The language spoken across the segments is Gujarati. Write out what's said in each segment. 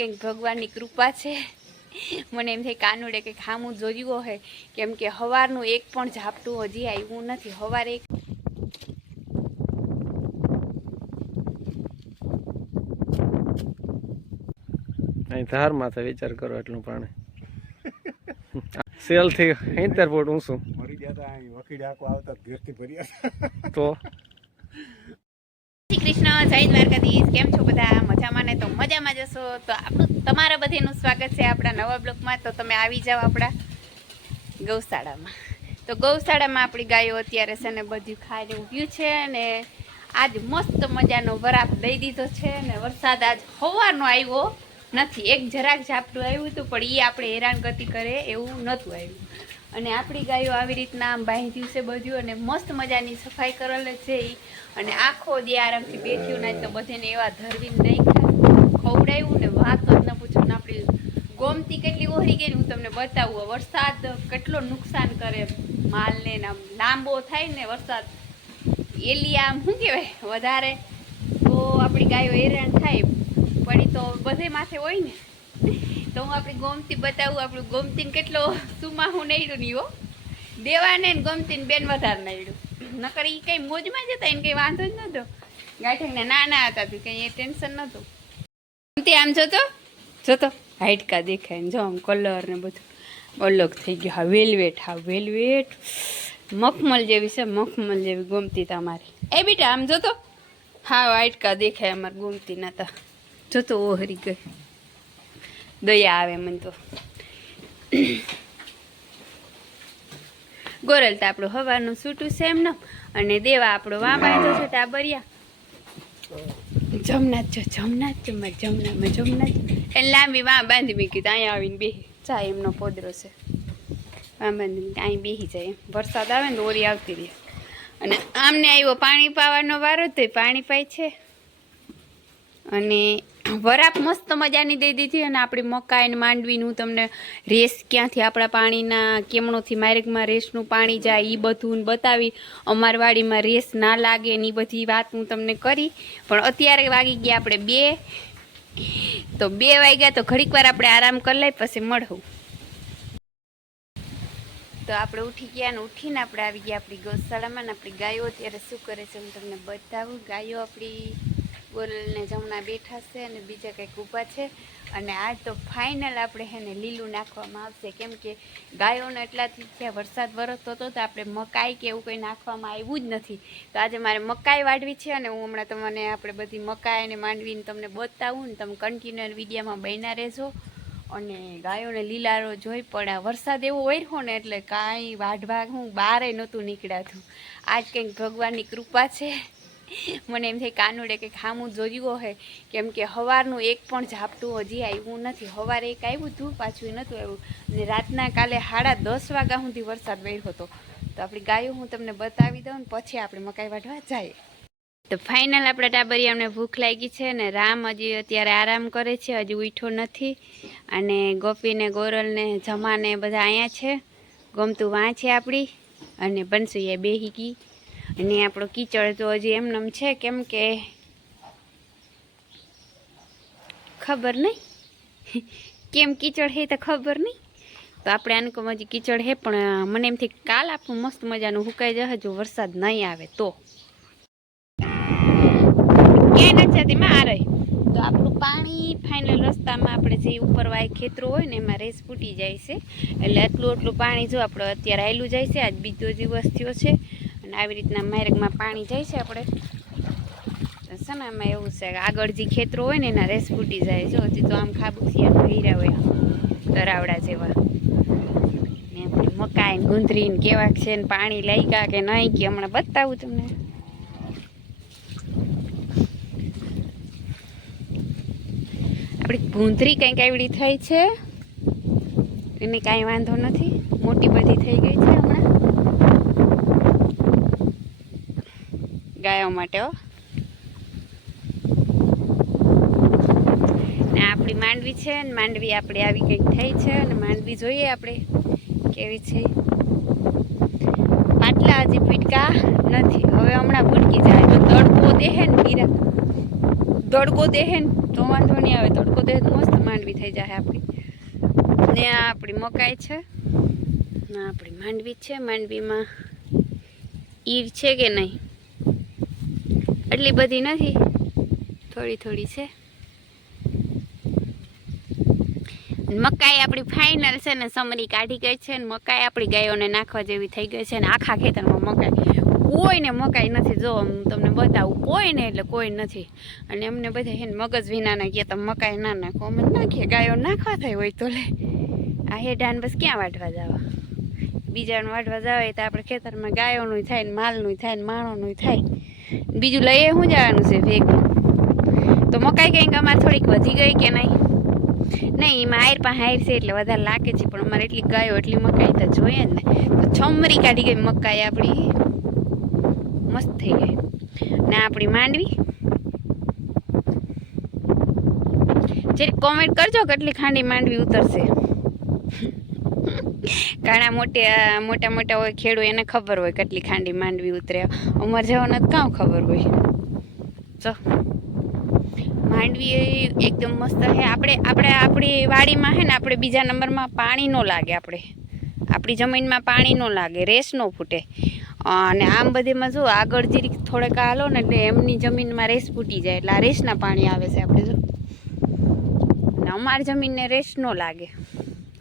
કંઈક ભગવાનની કૃપા છે. મને એમ થાય કાનુડે કંઈક ખામું જોયું હોય કેમ કે સવારનું એક પણ ઝાપટું હજી આવ્યું નથી. સવારે એક અહીં ધાર માથે વિચાર કરો એટલું પાણી. સેલથી સિત્તેર ફૂટ ઊંચું. મરી ગયા હતા અહીં વકીલ આખો આવતા ઘેરથી ભર્યા તો? કૃષ્ણ, જય દ્વારકાધીશ. કેમ છો બધા? મજામાં ને? તો મજામાં જશો તો આપણું, તમારા બધીનું સ્વાગત છે આપણા નવા બ્લોકમાં. તો તમે આવી જાઓ આપણા ગૌશાળામાં. તો ગૌશાળામાં આપણી ગાયો અત્યારે છે ને બધું ખાઈને ઊભ્યું છે ને આજ મસ્ત મજાનો વરાપ દઈ દીધો છે ને વરસાદ આજ હોવાનો આવ્યો નથી. એક જરાક ઝાપટું આવ્યું હતું, પણ એ આપણે હેરાનગતિ કરે એવું નહોતું આવ્યું. અને આપણી ગાયો આવી રીતના આમ બાહી દિવસે બધું અને મસ્ત મજાની સફાઈ કરેલ છે અને આખો દે આરામથી બેઠ્યું નહીં તો બધાને એવા ધરવીને નહીં ખવડાવ્યું ને વાત જ ન પૂછો ને આપણી ગોમતી કેટલી ઓહરી ગઈ ને હું તમને બતાવું. વરસાદ કેટલો નુકસાન કરે માલને ને આમ લાંબો થાય ને વરસાદ. એલી આમ શું કહેવાય? વધારે. તો આપણી ગાયો હેરાન થાય પણ એ તો બધે માથે હોય ને. તો હું આપણી ગોમતી બતાવું, આપણું ગોમતીને કેટલો સુમાહું નડ્યું નહીં હો. દેવાને ને બેન વધારે નહીડું નકર એ કંઈ મોજમાં જ હતા, એને કંઈ વાંધો જ નહોતો ગાંઠકને નાના હતા, તો કંઈ એ ટેન્શન નહોતું ગમતી, આમ જોતો? જોતો? હાઇટકા દેખાય ને જો આમ કલર ને બધું. અલગ થઈ ગયું. હા વેલવેટ હા વેલવેટ મખમલ જેવી છે, મખમલ જેવી ગોમતી તમારી એ બેટા, આમ જોતો? હા હાઇટકા દેખાય અમારે ના નતા જોતો ઓહરી ગઈ. દયા આવે મને તો ગોરલ તો આપણું હવાનું સૂટું છે એમનો. અને દેવા આપણો વાં બાંધો છે ત્યાં બરિયા જમનાથ જો જમનાથ જો મારે જમનામાં જમનાથ. એટલે લાંબી વાં બાંધી મેં કીધું અહીંયા આવીને બેહી જાય એમનો પોદરો છે. વાં બાંધી મૂકી, અહીં બેસી જાય એમ. વરસાદ આવે ને તો ઓરી આવતી રહે. અને આમને આવ્યો પાણી પાવાનો વારો તો પાણી પાય છે. અને વરાપ મસ્ત મજાની દઈ દીધી અને આપણી મકાઈ માંડવીનું હું તમને રેસ ક્યાંથી આપણા પાણીના કેમણોથી માર્ગમાં રેસનું પાણી જાય એ બધું બતાવી. અમારવાડીમાં રેસ ના લાગે ને એ બધી વાત હું તમને કરી. પણ અત્યારે વાગી ગયા આપણે બે. તો બે વાગ્યા તો ઘડીક વાર આપણે આરામ કરી લઈ પછી મળવું તો આપણે ઉઠી ગયા ને ઉઠીને આપણે આવી ગયા આપણી ગૌશાળામાં ને આપણી ગાયો અત્યારે શું કરે છે હું તમને બતાવું. ગાયો આપણી ગોરલને જમણા બેઠા છે અને બીજા કંઈક ઊભા છે. અને આજ તો ફાઇનલ આપણે હેને લીલું નાખવામાં આવશે. કેમ કે ગાયોને એટલાથી ત્યાં વરસાદ વરસતો હતો તો આપણે મકાઈ કે એવું કંઈ નાખવામાં આવ્યું જ નથી. તો આજે મારે મકાઈ વાઢવી છે અને હું હમણાં તમને આપણે બધી મકાઈ અને માંડવીને તમને બતાવું ને તમે કન્ટિન્યુઅર વિડીયામાં બન્યા રહેજો. અને ગાયોને લીલારો જોઈ પડે આ વરસાદ એવો વર્યો ને એટલે કાંઈ વાઢવા હું બહારે નહોતું નીકળાતું. આજ કંઈક ભગવાનની કૃપા છે. મને એમ થાય કાનુડે કે ખામું જોયું હોય, કેમ કે સવારનું એક પણ ઝાપટું હજી આવ્યું નથી. સવારે એક આવ્યું હતું પાછું નહોતું આવ્યું. અને રાતના કાલે સાડા દસ વાગ્યા સુધી વરસાદ વર્યો હતો. તો આપણી ગાયો હું તમને બતાવી દઉં ને પછી આપણે મકાઈ વાઢવા જઈએ તો ફાઇનલ આપણા ટાબરિયામને ભૂખ લાગી છે અને રામ હજી અત્યારે આરામ કરે છે, હજી ઉઠ્યો નથી. અને ગોપીને, ગોરલને, જમાને બધા અહીંયા છે. ગમતું વાં છે આપણી. અને બનસુએ બેહી ગઈ. અને આપણો કીચડ તો હજી એમનેમ છે, કેમ કે ખબર નહીં કેમ કીચડ હે તો ખબર નહીં તો આપણે આને કહું હજી કીચડ હે, પણ મને એમથી કાલ આપણું મસ્ત મજાનું હુકાઈ જશે, જો વરસાદ નહીં આવે તો. ક્યાંય નથી તો આપણું પાણી ફાઇનલ રસ્તામાં આપણે જે ઉપરવાય ખેતરો હોય ને, એમાં રેસ ફૂટી જાય છે. એટલે એટલું એટલું પાણી જો આપણે અત્યારે આવેલું જાય છે, આજ બીજો દિવસ થયો છે. અને આવી રીતના માર્ગમાં પાણી જાય છે આપણે. ને એવું છે કે આગળ જે ખેતરો હોય ને એના રેસ ફૂટી જાય જો હજી તો આમ ખાબુસિયા ભર્યા હોય, તરાવડા જેવા. ને મકાઈ ગુંદરી ને કેવા છે ને પાણી લાગ્યા કે નહીં કે હમણાં બતાવું તમને. આપણી ગુંદરી કંઈક આવડી થઈ છે. એને કાંઈ વાંધો નથી. મોટી બધી થઈ ગઈ છે હમણાં ગાયો માટે ને આપણી માંડવી છે, ને માંડવી આપણે આવી કંઈક થઈ છે અને માંડવી જોઈએ આપણે, કેવી છે. પાટલા હજી પીટકા નથી, હવે હમણાં ભૂટકી જાય. તો તડકો દેહે ને હીરા, તડકો દેહે ને, તો વાંધો નહીં આવે, તડકો દેહે તો મસ્ત માંડવી થઈ જાય આપણી. ને આ આપણી મકાઈ છે આપણી માંડવી છે, માંડવીમાં ઈર છે કે નહીં? એટલી બધી નથી. થોડી થોડી છે. મકાઈ આપણી ફાઇનલ છે ને સમરી કાઢી ગઈ છે ને મકાઈ આપણી ગાયોને નાખવા જેવી થઈ ગઈ છે ને આખા ખેતરમાં મકાઈ. કોઈને મકાઈ નથી જો હું તમને બતાવું, કોઈને એટલે કોઈ નથી. અને અમને બધા એને મગજ વિનાના કહે તમે મકાઈ ના નાખો. અમે નાખીએ, ગાયો નાખવા થાય હોય તો લે. આ હેડાન બસ ક્યાં વાટવા જવા? બીજાનું વાટવા જવાય તો આપણે ખેતરમાં ગાયોનું થાય ને માલનું થાય ને માણોનું થાય. બીજું લઈએ શું જવાનું છે ભેગું? તો મકાઈ કંઈક અમારે થોડીક વધી ગઈ કે નહીં? નહીં, એમાં હાયર પણ હાયર છે એટલે વધારે લાગે છે, પણ અમારે એટલી ગાયો, એટલી મકાઈ તો જોઈએ જ ને. તો છમરી કાઢી ગઈ મકાઈ આપણી. મસ્ત થઈ ગઈ. ને, આપણી માંડવી. જે કોમેન્ટ કરજો કેટલી ખાંડી માંડવી ઉતરશે. ઘણા મોટે, મોટા મોટા હોય ખેડૂત, એને ખબર હોય કેટલી ખાંડી માંડવી ઉતરે. અમર જવાને તો કાં ખબર હોય. ચો માંડવી એકદમ મસ્ત છે. આપણે આપણે આપણી વાડીમાં છે ને, આપણે બીજા નંબરમાં પાણી ન લાગે આપણે. આપણી જમીનમાં પાણી ન લાગે, રેસ ન ફૂટે. અને આમ બધીમાં જો, આગળ જે થોડેક હાલો ને, એટલે એમની જમીનમાં રેસ ફૂટી જાય. એટલે આ રેસના પાણી આવે છે આપણે જો. અમારી જમીનને રેસ ન લાગે.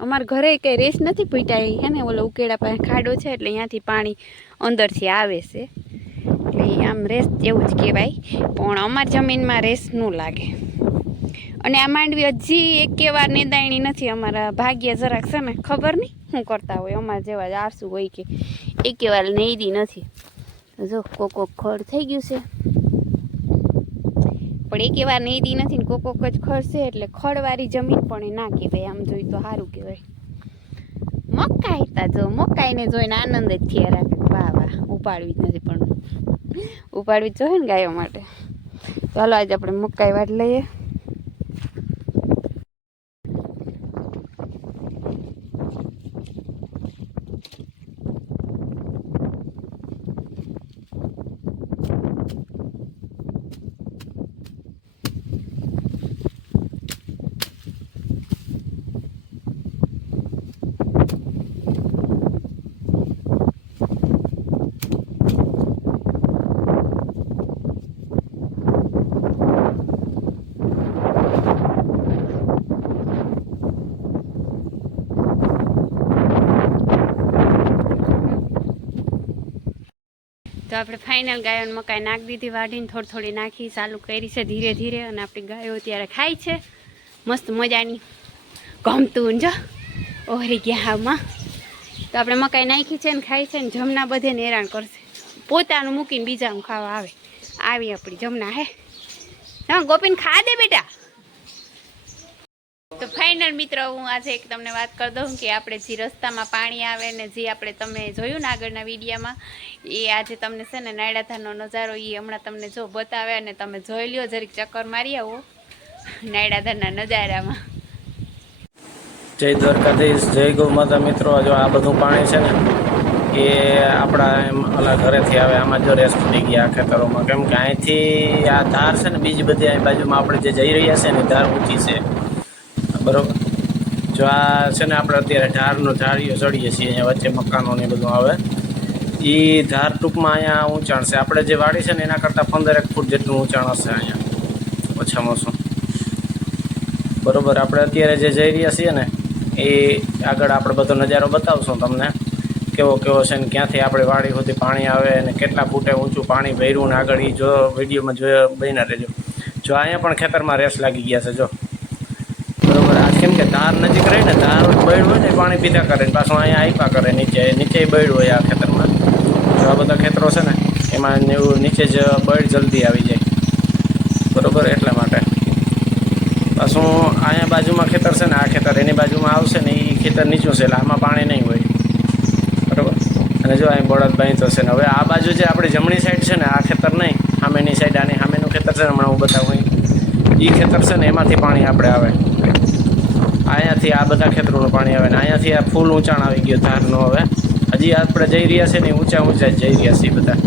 અમારા ઘરે કંઈ રેસ નથી ફૂટાય હે ને ઓલો ઉકેડા પાસે ખાડો છે એટલે અહીંયાથી પાણી અંદરથી આવે છે. એટલે આમ રેસ જેવું જ કહેવાય, પણ અમારી જમીનમાં રેસ ન લાગે. અને આ માંડવી હજી એકે વાર નિદાયણી નથી, અમારા ભાગ્ય જરાક છે ને, ખબર નહીં શું કરતા હોય, અમારા જેવા જ આરસુ હોય કે, એકે વાર નેદી નથી. જો કોક ખડ થઈ ગયું છે. પણ એક વાર નેદી નથી ને કોક કોક જ ખરશે એટલે ખડવાળી જમીન પણ એ ના કહેવાય. આમ જોઈ તો સારું કહેવાય. મકાઈ તા જો, મકાઈને જોઈને આનંદ જ થયા રાખે. વાહ વાહ, ઉપાડવી જ નથી પણ. ઉપાડવી જ જોઈએ ને ગાયો માટે. ચાલો, આજે આપણે મકાઈ વાટ લઈએ. તો આપણે ફાઇનલ ગાયોને મકાઈ નાખી દીધી, વાઢીને થોડી થોડી નાખી, ચાલુ કરી છે ધીરે ધીરે અને આપણી ગાયો ત્યારે ખાય છે. મસ્ત મજાની ગમતું જો, ઓહરી ગયા હાવમાં તો આપણે મકાઈ નાખી છે ને ખાય છે ને જમના બધે હેરાન કરશે. પોતાનું મૂકીને બીજાનું ખાવા આવે. આવી આપણી જમના હે. હા, ગોપીને ખા દે બેટા. તો ફાઇનલ મિત્રો, હું આજે એક તમને વાત કરી દઉં કે આપણે જે રસ્તામાં પાણી આવે ને જે આપણે તમે જોયું ને આગળના વિડીયામાં, એ આજે તમને છે ને નાયડાધારનો નજારો એ હમણાં તમને જો બતાવે અને તમે જોઈ લ્યો, જરીક ચક્કર મારી આવો નાયડાધારના નજારામાં. જય દ્વારકાધીશ, જય ગૌ માતા મિત્રો, જો આ બધું પાણી છે ને, એ આપણા એમ ઓલા ઘરેથી આવે, આમાં જો રેસ ફૂટી ગયા ખેતરોમાં. કેમ કે અહીંથી આ ધાર છે ને, બીજી બધી અહીં બાજુમાં આપણે જે જઈ રહ્યા છે ને ધાર ઊંચી છે. બરોબર. જો આ છે ને આપણે અત્યારે ધારનો ધારીઓ ચડીએ છીએ, અહીંયા વચ્ચે મકાનો ને બધું આવે. એ ધાર ટૂંકમાં અહીંયા ઊંચાણ છે. આપણે જે વાડી છે ને એના કરતાં પંદર એક ફૂટ જેટલું ઊંચાણ હશે અહીંયા. ઓછામાં ઓછું. બરોબર, આપણે અત્યારે જે જઈ રહ્યા છીએ ને, એ આગળ આપણે બધો નજારો બતાવશું તમને. કેવો કેવો છે ને ક્યાંથી આપણે વાડી સુધી પાણી આવે અને કેટલા ફૂટે ઊંચું પાણી ભર્યું ને આગળ એ જો વિડીયોમાં જોયો બન્યા રહેજો. જો અહીંયા પણ ખેતરમાં રેસ લાગી ગયા છે, જો. કેમ કે ધાર નજીક રહે ને ધાર બળ્યું હોય ને પાણી પીધા કરે પાછું અહીંયા આપ્યા કરે, નીચે નીચે બળ્યું હોય આ ખેતરમાં. જો આ બધા ખેતરો છે ને, એમાં એવું નીચે જ બળ જલ્દી આવી જાય. બરોબર? એટલા માટે. પાછું અહીંયા બાજુમાં ખેતર છે ને, આ ખેતર એની બાજુમાં આવશે ને એ ખેતર નીચું છે, એટલે આમાં પાણી નહીં હોય. બરોબર? અને જો અહીં બળદ બાંધતો છે ને, હવે આ બાજુ જે આપણી જમણી સાઈડ છે ને, આ ખેતર નહીં, સામેની સાઈડ, આની સામેનું ખેતર છે ને, હમણાં હું બતાવું એ ખેતર છે ને, એમાંથી પાણી આપણે આવે. અહીંયાથી આ બધા ખેતરોનું પાણી આવે ને અહીંયાથી આ ફૂલ ઊંચાણ આવી ગયું ધારનું હવે. હજી આપણે જઈ રહ્યા છે ને ઊંચા ઊંચા જઈ રહ્યા છીએ બધા.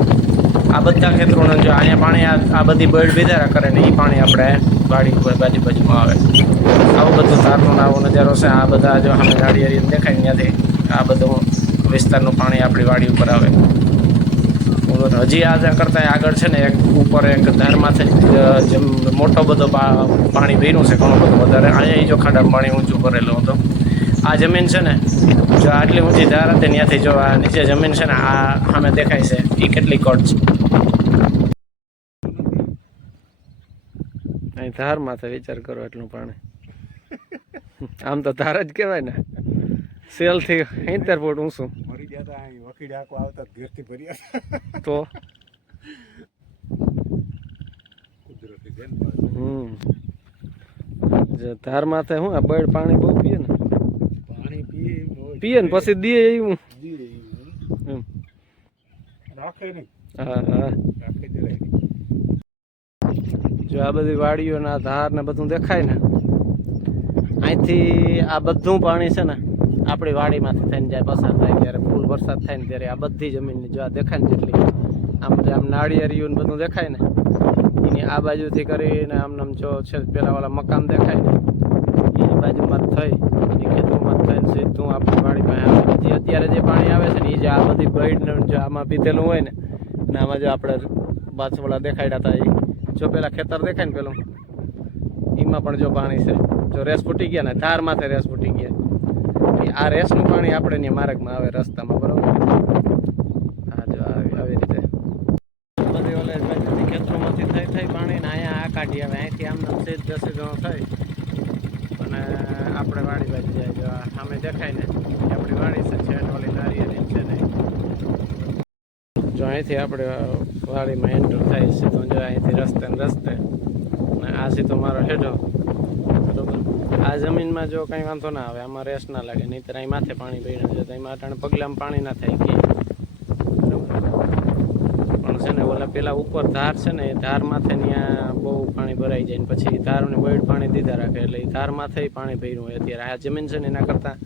આ બધા ખેતરોને જો અહીંયા પાણી આ બધી બળ વિધારા કરે ને એ પાણી આપણે વાડી ઉપર બાજુ બાજુમાં આવે. આવું બધું ધારનો નાવો નજારો છે. આ બધા જો અમે ગાડી દેખાય ત્યાંથી આ બધું વિસ્તારનું પાણી આપણી વાડી ઉપર આવે. હજી આ કરતાં આગળ છે ને, એક ઉપર એક ધારમાંથી જેમ મોટો બધો પાણી ભીનું છે ઘણું બધું વધારે. અહીંયા જો ખાડા પાણી ઊંચું કરેલું હતું. આ જમીન છે ને, જો આટલી ઊંચી ધાર હતી, ત્યાંથી જો આ નીચે જમીન છે ને, આ સામે દેખાય છે. એ કેટલી કટ છે. અહીં ધાર માથે વિચાર કરો એટલું પાણી. આમ તો ધાર જ કહેવાય ને. સેલથી સિત્તેર ફૂટ ઊંચું. ગયા હતા અહીં વકીડે આખો આવતા ઘેરથી ભરી હતા તો? કુદરતી છે હમ. જે ધાર માથે હું આ બળ પાણી બહુ પીએ ને? પાણી પીએ પીએ ને પછી દીએ એવું એમ. રાખે નહીં. હા હા. રાખે જરાય જો આ બધી વાડીઓ ના ધાર ને બધું દેખાય ને અહીંથી આ બધું પાણી છે ને આપણી વાડીમાંથી થઈને જાય પસાર થાય ત્યારે વરસાદ થાય ને ત્યારે આ બધી જમીનની જો આ દેખાય ને જેટલી, આમ જે આમ નાળિયેરિયું ને બધું દેખાય ને, એની આ બાજુથી કરીને આમ નામ જો છે પેલાવાળા મકાન દેખાય ને એની બાજુમાં થઈ, એ ખેતરમાં થઈને સીધું આપણી આવે. જે અત્યારે જે પાણી આવે છે ને, એ જે આ બધી બૈડ ને જો આમાં પીધેલું હોય ને ને આમાં જો આપણે બાજુવાળા દેખાડ્યા હતા એ જો પેલા ખેતર દેખાય ને પેલું, એમાં પણ જો પાણી છે. જો રેસ ફૂટી ગયા ને, ધાર માથે રેસ ફૂટી ગયા. આ રેસનું પાણી આપણે ને માર્ગમાં આવે રસ્તામાં, બરોબર? હા જો આવી રીતે. બધી ઓલે ખેતરોમાંથી થઈ થઈ પાણી ને અહીંયા આ કાઢી આવે. અહીંથી આમ નામ દસે જણો થઈ અને આપણે વાડી બાજુ જાય જો સામે દેખાય ને આપણી વાડી છે છે ઓલી નારિયેળી છે ને. જો અહીંથી આપણે વાડીમાં એન્ટર થાય છે, તો જો અહીંથી રસ્તે ને રસ્તે. આ સીધો મારો હેઠો. આ જમીનમાં જો કંઈ વાંધો ના આવે, આમાં રેસ ના લાગે નહીં અહીં માથે પાણી પીને છે, તો એમાં અટાણે પગલામાં પાણી ના થાય, કે પણ છે ને, ઓલા પેલા ઉપર ધાર છે ને, એ ધાર માથે ત્યાં બહુ પાણી ભરાઈ જાય પછી ધારને બળ પાણી દીધા રાખે, એટલે એ ધાર માથે પાણી ભર્યું હોય અત્યારે. આ જમીન છે ને, એના કરતાં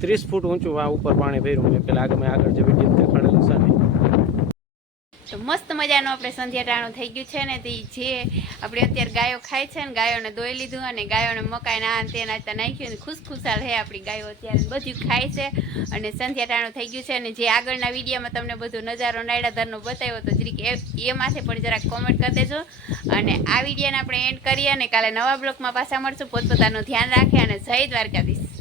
ત્રીસ ફૂટ ઊંચું આ ઉપર પાણી ભર્યું હોય પેલા આગળ મેં આગળ જે વીડિયો તો મસ્ત મજાનું આપણે સંધ્યા ટાણું થઈ ગયું છે ને તે જે આપણે અત્યારે ગાયો ખાય છે ને ગાયોને દોઈ લીધું અને ગાયોને મકાઈ ના તે નાચતા નાખ્યું અને ખુશખુશાલ હે આપણી ગાયો અત્યારે. બધું ખાય છે અને સંધ્યા ટાણું થઈ ગયું છે અને જે આગળના વિડીયોમાં તમને બધું નજારો નાયડાધરનો બતાવ્યો તો જરીક એ માથે પણ જરાક કોમેન્ટ કરી દેજો. અને આ વિડીયોને આપણે એન્ડ કરીએ અને કાલે નવા બ્લોકમાં પાછા મળશું. પોતપોતાનું ધ્યાન રાખે અને જય દ્વારકાધીશ.